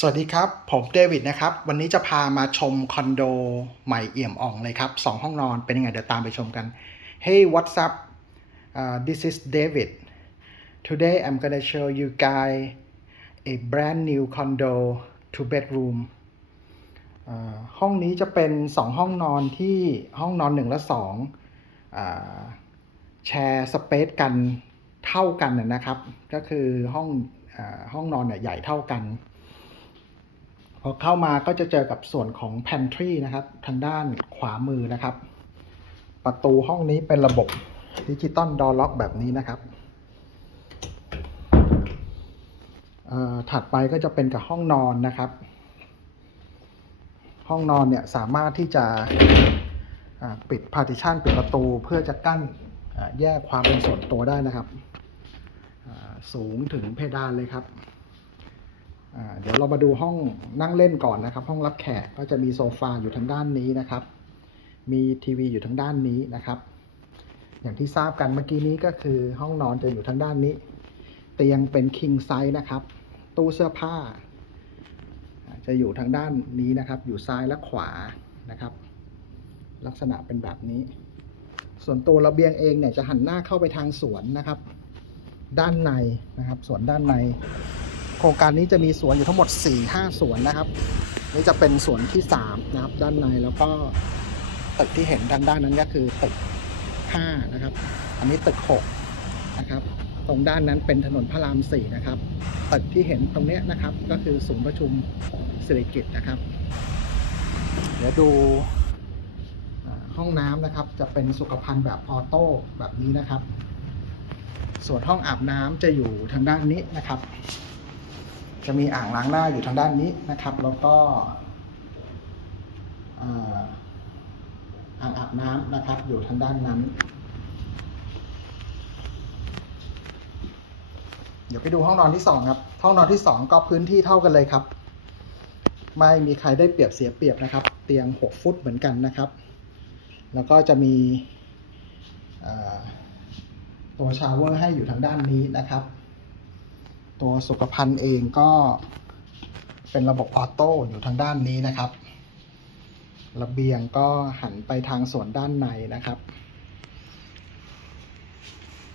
สวัสดีครับ ผมเดวิดนะครับ วันนี้จะพามาชมคอนโดใหม่เอี่ยมอ่องเลยครับสองห้องนอนเป็นยังไงเดี๋ยวตามไปชมกัน Hey what's up uh, this is David today I'm gonna show you guys a brand new condo two bedroom ห้องนี้จะเป็น2ห้องนอนที่ห้องนอน1และ2อ่าแชร์สเปซกันเท่ากันนะครับ ก็คือห้องอห้องนอนเนี่ยใหญ่เท่ากัน พอเข้ามาก็จะเจอกับส่วนของ pantry นะครับ ทางด้านขวามือนะครับ ประตูห้องนี้เป็นระบบดิจิตอลดอล็อกแบบนี้นะครับถัดไปก็จะเป็นกับห้องนอนนะครับ ห้องนอนเนี่ยสามารถที่จะปิด partition ปิดประตูเพื่อจะกั้นแยกความเป็นส่วนตัวได้นะครับ สูงถึงเพดานเลยครับ ดี๋ยวเรามาดูห้องนั่งเล่นก่อนนะครับ ห้องรับแขกก็จะมีโซฟาอยู่ทางด้านนี้นะครับ มีทีวีอยู่ทางด้านนี้นะครับ อย่างที่ทราบกันเมื่อกี้นี้ก็คือห้องนอนจะอยู่ทางด้านนี้ เตียงเป็น king size นะครับ ตู้เสื้อผ้าอ่าจะอยู่ทางด้านนี้นะครับ อยู่ซ้ายและขวานะครับ ลักษณะเป็นแบบนี้ ส่วนตัวระเบียงเองเนี่ยจะหันหน้าเข้าไปทางสวนนะครับ ด้านในนะครับสวนด้านใน โครงการนี้จะมีสวนอยู่ทั้งหมด 4-5 สวนนะครับ นี่จะเป็นสวนที่ 3 นะครับ ด้านในแล้วก็ตึกที่เห็นทางด้านนั้นก็คือตึก 5 นะครับ อันนี้ตึก 6 นะครับ ตรงด้านนั้นเป็นถนนพระราม 4 นะครับตึกที่เห็นตรงนี้นะครับ ก็คือศูนย์ประชุมสิริกิตนะครับ เดี๋ยวดูห้องน้ำนะครับ จะเป็นสุขภัณฑ์แบบออโต้แบบนี้นะครับ ส่วนห้องอาบน้ำจะอยู่ทางด้านนี้นะครับ จะมีอ่างล้างหน้าอยู่ทางด้านนี้นะครับ แล้วก็อ่างอาบน้ำนะครับ อยู่ทางด้านนั้น เดี๋ยวไปดูห้องนอนที่สองครับ ห้องนอนที่สองก็พื้นที่เท่ากันเลยครับ ไม่มีใครได้เปรียบเสียเปรียบนะครับ เตียง6ฟุตเหมือนกันนะครับ แล้วก็จะมีตัวชาวเวอร์ให้อยู่ทางด้านนี้นะครับ ตัวสุขภัณฑ์เองก็เป็นระบบออโต้อยู่ทางด้านนี้นะครับ ระเบียงก็หันไปทางส่วนด้านในนะครับ